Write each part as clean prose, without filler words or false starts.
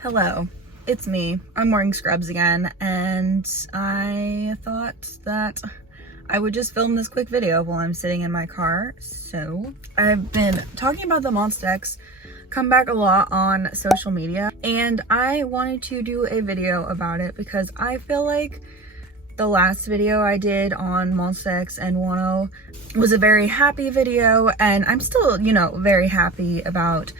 Hello, it's me. I'm wearing scrubs again, and I thought that I would just film this quick video while I'm sitting in my car. So I've been talking about the Monsta X Comeback a lot on social media, and I wanted to do a video about it because I feel like the last video I did on Monsta X and Wonho was a very happy video, and I'm still, very happy about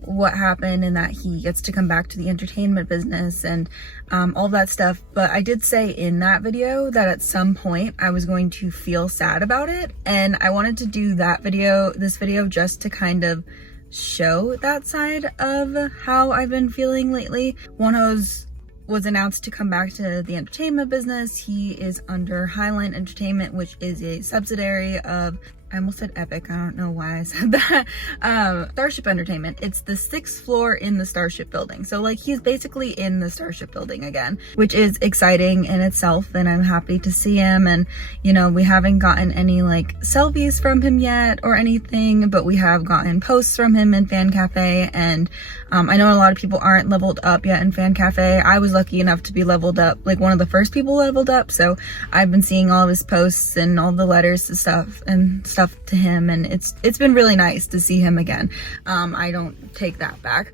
what happened and that he gets to come back to the entertainment business and all that stuff. But I did say in that video that at some point I was going to feel sad about it, and I wanted to do this video just to kind of show that side of how I've been feeling lately. Wonhos was announced to come back to the entertainment business. He is under Highline Entertainment, which is a subsidiary of, I almost said Epic, I don't know why I said that, Starship Entertainment. It's the 6th floor in the Starship building. So like he's basically in the Starship building again, which is exciting in itself, and I'm happy to see him. And we haven't gotten any like selfies from him yet or anything, but we have gotten posts from him in Fan Cafe, and I know a lot of people aren't leveled up yet in Fan Cafe. I was lucky enough to be leveled up, like one of the first people leveled up, so I've been seeing all of his posts and all the letters and stuff to him, and it's been really nice to see him again. I don't take that back.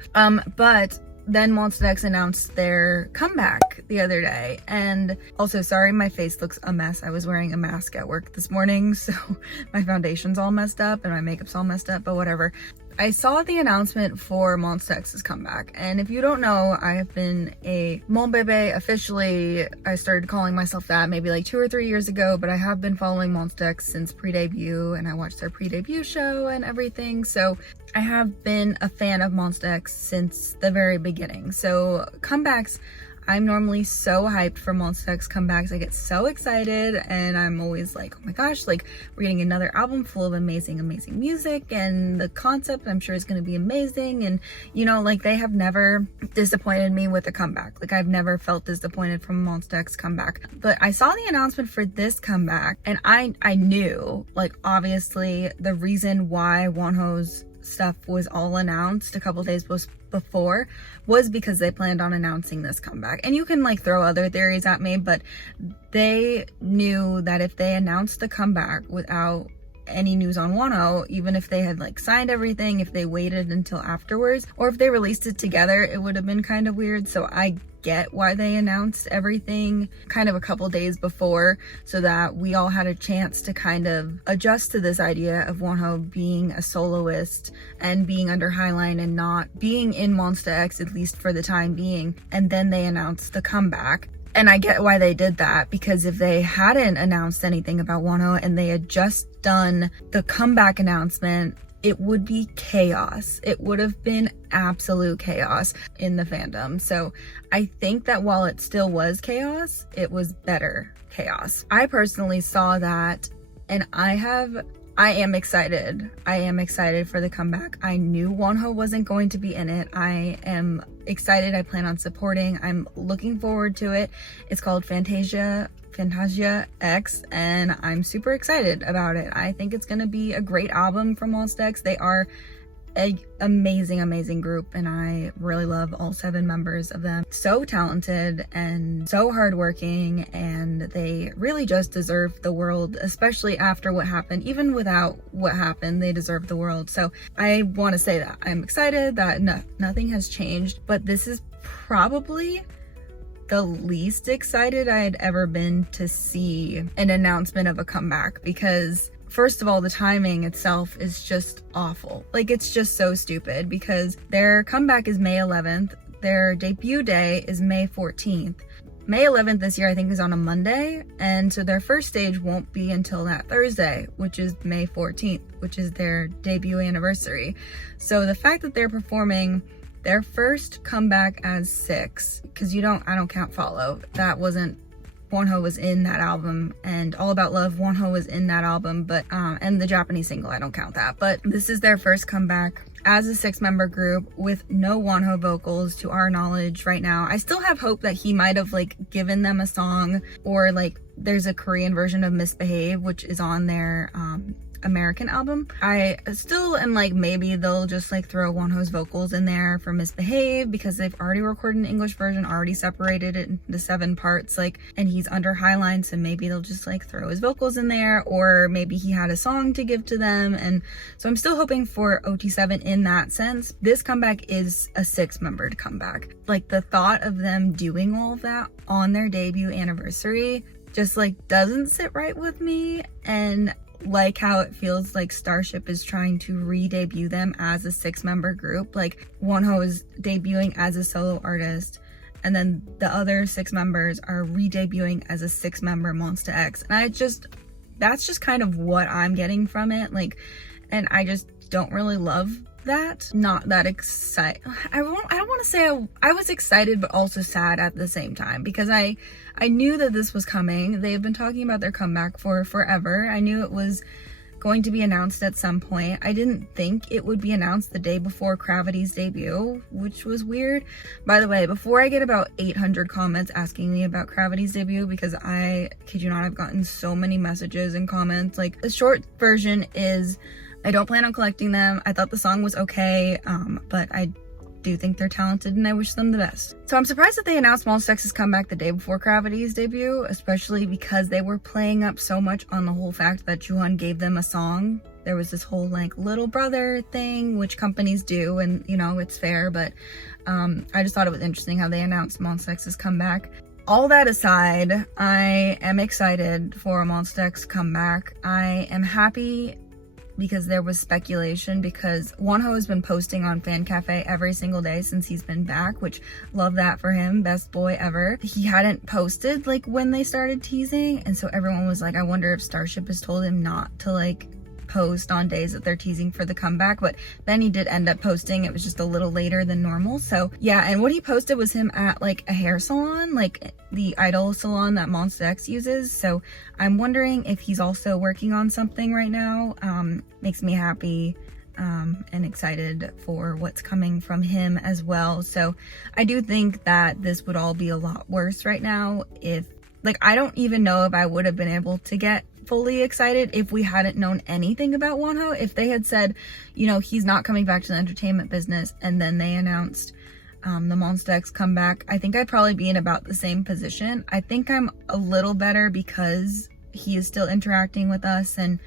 But then Monsta X announced their comeback the other day, and also, sorry, my face looks a mess. I was wearing a mask at work this morning, so my foundation's all messed up and my makeup's all messed up, but whatever. I saw the announcement for Monsta X's comeback, and if you don't know, I have been a Mon Bébé officially. I started calling myself that maybe like 2 or 3 years ago, but I have been following Monsta X since pre-debut, and I watched their pre-debut show and everything, so I have been a fan of Monsta X since the very beginning. So comebacks, I'm normally so hyped for Monsta X comebacks. I get so excited, and I'm always like, oh my gosh, like we're getting another album full of amazing music, and the concept I'm sure is going to be amazing. And like they have never disappointed me with a comeback. Like I've never felt disappointed from Monsta X comeback. But I saw the announcement for this comeback, and I knew, like, obviously the reason why Wonho's stuff was all announced a couple days before was because they planned on announcing this comeback. And you can like throw other theories at me, but they knew that if they announced the comeback without any news on Wonho, even if they had like signed everything, if they waited until afterwards, or if they released it together, it would have been kind of weird. So I get why they announced everything kind of a couple days before, so that we all had a chance to kind of adjust to this idea of Wonho being a soloist and being under Highline and not being in Monsta X, at least for the time being. And then they announced the comeback. And I get why they did that, because if they hadn't announced anything about Wonho and they had just done the comeback announcement, it would be chaos. It would have been absolute chaos in the fandom. So I think that while it still was chaos, it was better chaos. I personally saw that, and I am excited. I am excited for the comeback. I knew Wonho wasn't going to be in it. I am excited. I plan on supporting. I'm looking forward to it. It's called Fantasia X, and I'm super excited about it. I think it's gonna be a great album from Monsta X. They are an amazing group, and I really love all 7 members of them. So talented and so hardworking, and they really just deserve the world, especially after what happened. Even without what happened, they deserve the world. So I want to say that I'm excited that nothing has changed, but this is probably the least excited I had ever been to see an announcement of a comeback, because first of all, the timing itself is just awful. Like, it's just so stupid, because their comeback is May 11th. Their debut day is May 14th. May 11th this year, I think, is on a Monday, and so their first stage won't be until that Thursday, which is May 14th, which is their debut anniversary. So the fact that they're performing their first comeback as 6, because I don't count Follow. That wasn't, Wonho was in that album, and All About Love, Wonho was in that album, but and the Japanese single, I don't count that. But this is their first comeback as a 6-member group with no Wonho vocals to our knowledge right now. I still have hope that he might have like given them a song, or like there's a Korean version of Misbehave, which is on their American album. I still am like, maybe they'll just like throw Wonho's vocals in there for Misbehave, because they've already recorded an English version, already separated it into 7 parts, like, and he's under Highline, so maybe they'll just like throw his vocals in there, or maybe he had a song to give to them. And so I'm still hoping for OT7 in that sense. This comeback is a 6-membered comeback. Like, the thought of them doing all of that on their debut anniversary just like doesn't sit right with me. And like how it feels like Starship is trying to re-debut them as a 6-member group. Like, Wonho is debuting as a solo artist, and then the other 6 members are re-debuting as a 6-member Monsta X. And that's just kind of what I'm getting from it. Like, and I just don't really love that. Not that excited. I don't want to say I was excited, but also sad at the same time, because I knew that this was coming. They've been talking about their comeback for forever. I knew it was going to be announced at some point. I didn't think it would be announced the day before Gravity's debut, which was weird. By the way, before I get about 800 comments asking me about Gravity's debut, because I kid you not, I've gotten so many messages and comments. Like, the short version is, I don't plan on collecting them. I thought the song was okay, but I do think they're talented and I wish them the best. So I'm surprised that they announced Monsta X's comeback the day before Gravity's debut, especially because they were playing up so much on the whole fact that Woohyun gave them a song. There was this whole like little brother thing, which companies do, and you know, it's fair, but I just thought it was interesting how they announced Monsta X's comeback. All that aside, I am excited for a Monsta X comeback. I am happy because there was speculation, because Wonho has been posting on Fan Cafe every single day since he's been back, which love that for him, best boy ever. He hadn't posted like when they started teasing, and so everyone was like, I wonder if Starship has told him not to like post on days that they're teasing for the comeback. But then he did end up posting. It was just a little later than normal. So yeah, and what he posted was him at like a hair salon, like the Idol salon that Monsta X uses. So I'm wondering if he's also working on something right now. Makes me happy and excited for what's coming from him as well. So I do think that this would all be a lot worse right now if, like, I don't even know if I would have been able to get fully excited if we hadn't known anything about Wonho. If they had said, you know, he's not coming back to the entertainment business, and then they announced the Monsta X comeback, I think I'd probably be in about the same position. I think I'm a little better because he is still interacting with us and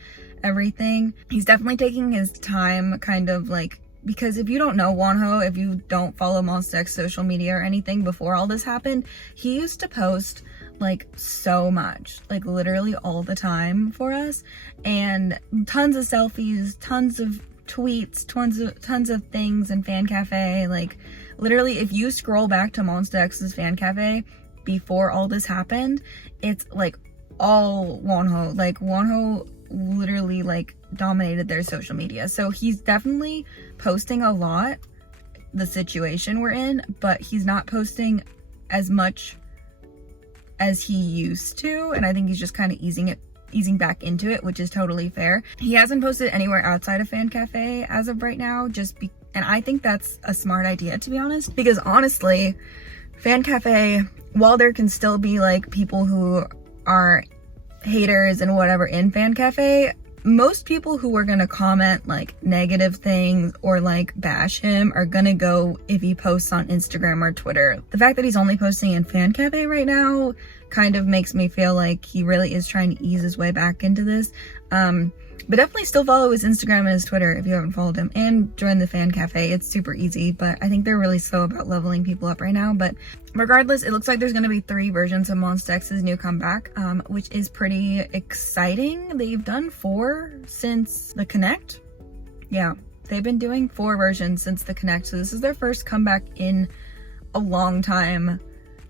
everything. He's definitely taking his time, kind of like, because if you don't know Wonho, if you don't follow Monsta X social media or anything before all this happened, he used to post like so much, like literally all the time for us, and tons of selfies, tons of tweets, tons of things in Fan Cafe. Like, literally, if you scroll back to Monsta X's Fan Cafe before all this happened, it's like all Wonho. Like, Wonho literally like dominated their social media. So he's definitely posting a lot, the situation we're in, but he's not posting as much as he used to, and I think he's just kind of easing back into it, which is totally fair. He hasn't posted anywhere outside of Fan Cafe as of right now, and I think that's a smart idea, to be honest, because honestly, Fan Cafe, while there can still be like people who are haters and whatever in Fan Cafe, most people who are gonna comment like negative things or like bash him are gonna go if he posts on Instagram or Twitter. The fact that he's only posting in Fan Cafe right now kind of makes me feel like he really is trying to ease his way back into this. But definitely still follow his Instagram and his Twitter if you haven't followed him, and join the Fan Cafe. It's super easy, but I think they're really slow about leveling people up right now. But regardless, it looks like there's going to be 3 versions of Monsta X's new comeback, which is pretty exciting. They've done 4 since the Connect. Yeah, they've been doing 4 versions since the Connect, so this is their first comeback in a long time,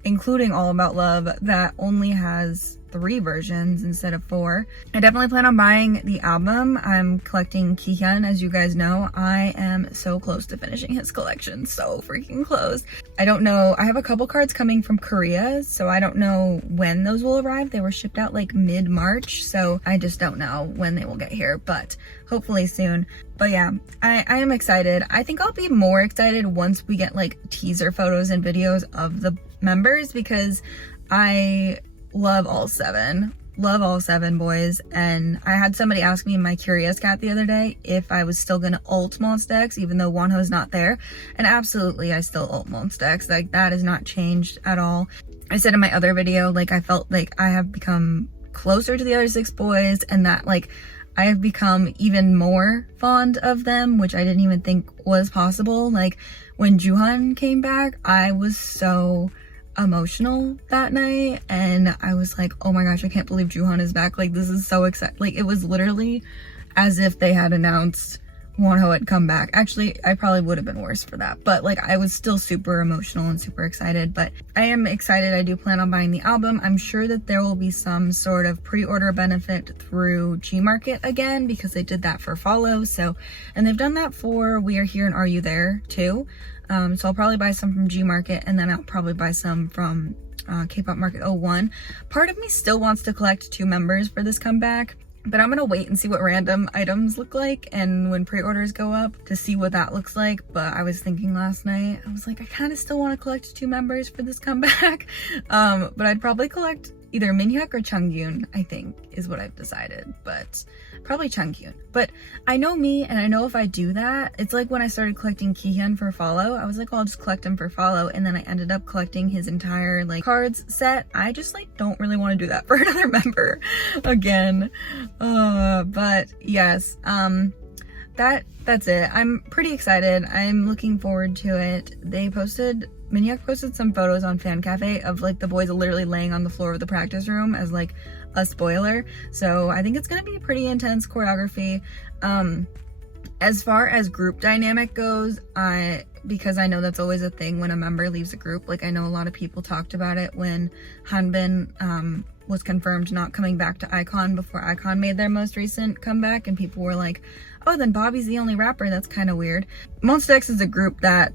including All About Love, that only has 3 versions instead of 4. I definitely plan on buying the album. I'm collecting Kihyun, as you guys know. I am so close to finishing his collection, so freaking close. I don't know, I have a couple cards coming from Korea, so I don't know when those will arrive. They were shipped out like mid-March, so I just don't know when they will get here, but hopefully soon. But yeah, I am excited. I think I'll be more excited once we get like teaser photos and videos of the members, because I love all 7. love all 7 boys, and I had somebody ask me in my Curious Cat the other day if I was still gonna ult Monsta X even though Wonho's not there, and absolutely I still ult Monsta X. Like, that has not changed at all. I said in my other video, like, I felt like I have become closer to the other 6 boys, and that, like, I have become even more fond of them, which I didn't even think was possible. Like, when Woohyun came back, I was so emotional that night, and I was like, oh my gosh, I can't believe Woohyun is back. Like, this is so exciting. Like, it was literally as if they had announced Wonho had come back. Actually, I probably would have been worse for that, but like, I was still super emotional and super excited. But I am excited. I do plan on buying the album. I'm sure that there will be some sort of pre-order benefit through Gmarket again, because they did that for Follow. So, and they've done that for We Are Here and Are You There too. So I'll probably buy some from Gmarket, and then I'll probably buy some from K-Pop Market 01. Part of me still wants to collect 2 members for this comeback, but I'm gonna wait and see what random items look like and when pre-orders go up to see what that looks like. But I was thinking last night, I was like, I kind of still want to collect 2 members for this comeback. But I'd probably collect either Minhyuk or Chunghyun, I think, is what I've decided, but probably Chunghyun. But I know me, and I know if I do that, it's like when I started collecting Kihyun for Follow, I was like, well, I'll just collect him for Follow, and then I ended up collecting his entire like cards set. I just like don't really want to do that for another member again. But yes, that's it. I'm pretty excited. I'm looking forward to it. Minhyuk posted some photos on Fan Cafe of like the boys literally laying on the floor of the practice room as like a spoiler. So I think it's gonna be pretty intense choreography. As far as group dynamic goes, because I know that's always a thing when a member leaves a group. Like, I know a lot of people talked about it when Hanbin was confirmed not coming back to iKON before iKON made their most recent comeback, and people were like, oh, then Bobby's the only rapper. That's kind of weird. Monsta X is a group that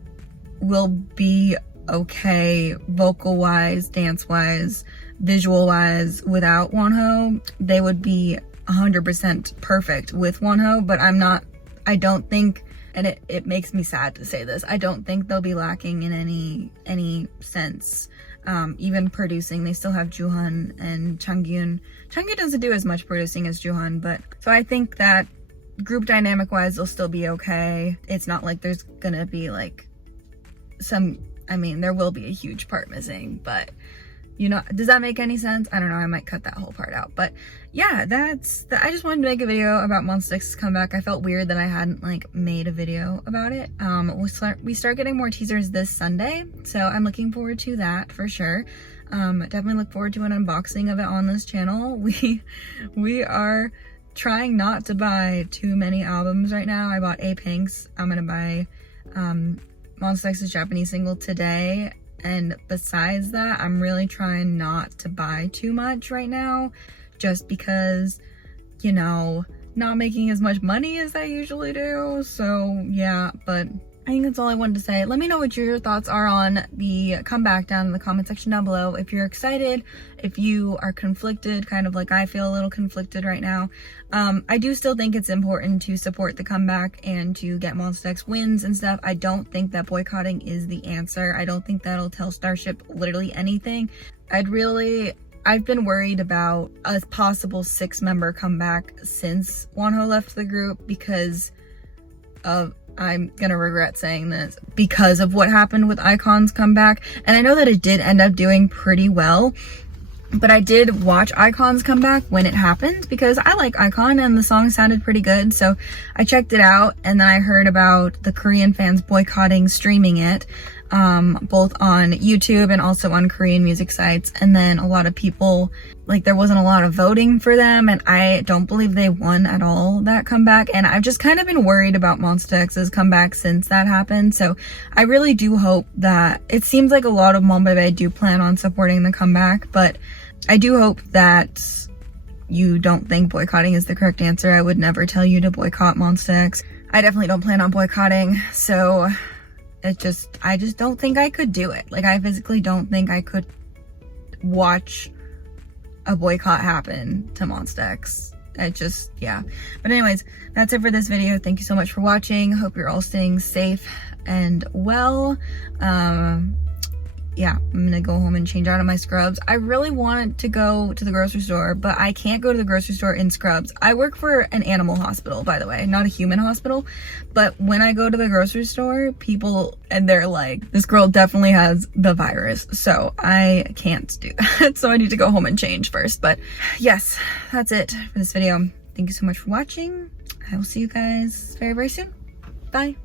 will be okay vocal wise, dance wise, visual wise without Wonho. They would be 100% perfect with Wonho, but I don't think, and it makes me sad to say this, I don't think they'll be lacking in any sense. Even producing, they still have Woohyun and Chunghyun. Chunghyun doesn't do as much producing as Woohyun, but so I think that group dynamic wise they'll still be okay. It's not like there's gonna be like there will be a huge part missing, but you know, does that make any sense? I don't know, I might cut that whole part out. But yeah, I just wanted to make a video about Monsta X's comeback. I felt weird that I hadn't like made a video about it. We start getting more teasers this Sunday, so I'm looking forward to that for sure. Definitely look forward to an unboxing of it on this channel. We are trying not to buy too many albums right now. I bought APINK's. I'm gonna buy Monsta X's Japanese single today, and besides that, I'm really trying not to buy too much right now, just because, you know, not making as much money as I usually do. So yeah, but I think that's all I wanted to say. Let me know what your thoughts are on the comeback down in the comment section down below. If you're excited, if you are conflicted, kind of like I feel a little conflicted right now. I do still think it's important to support the comeback and to get Monsta X wins and stuff. I don't think that boycotting is the answer. I don't think that'll tell Starship literally anything. I've been worried about a possible 6-member comeback since Wonho left the group because of, I'm gonna regret saying this, because of what happened with iKON's comeback. And I know that it did end up doing pretty well, but I did watch iKON's comeback when it happened because I like iKON and the song sounded pretty good. So I checked it out, and then I heard about the Korean fans boycotting streaming it, both on YouTube and also on Korean music sites. And then a lot of people, like, there wasn't a lot of voting for them, and I don't believe they won at all that comeback. And I've just kind of been worried about Monsta X's comeback since that happened. So I really do hope that, it seems like a lot of Monbebe do plan on supporting the comeback, but I do hope that you don't think boycotting is the correct answer. I would never tell you to boycott Monsta X. I definitely don't plan on boycotting, so I just don't think I could do it. Like, I physically don't think I could watch a boycott happen to Monsta X. Yeah. But anyways, that's it for this video. Thank you so much for watching. Hope you're all staying safe and well. yeah, I'm gonna go home and change out of my scrubs. I really wanted to go to the grocery store, but I can't go to the grocery store in scrubs. I work for an animal hospital, by the way, not a human hospital. But when I go to the grocery store, people, and they're like, this girl definitely has the virus. So I can't do that. So I need to go home and change first. But yes, that's it for this video. Thank you so much for watching. I will see you guys very, very soon. Bye.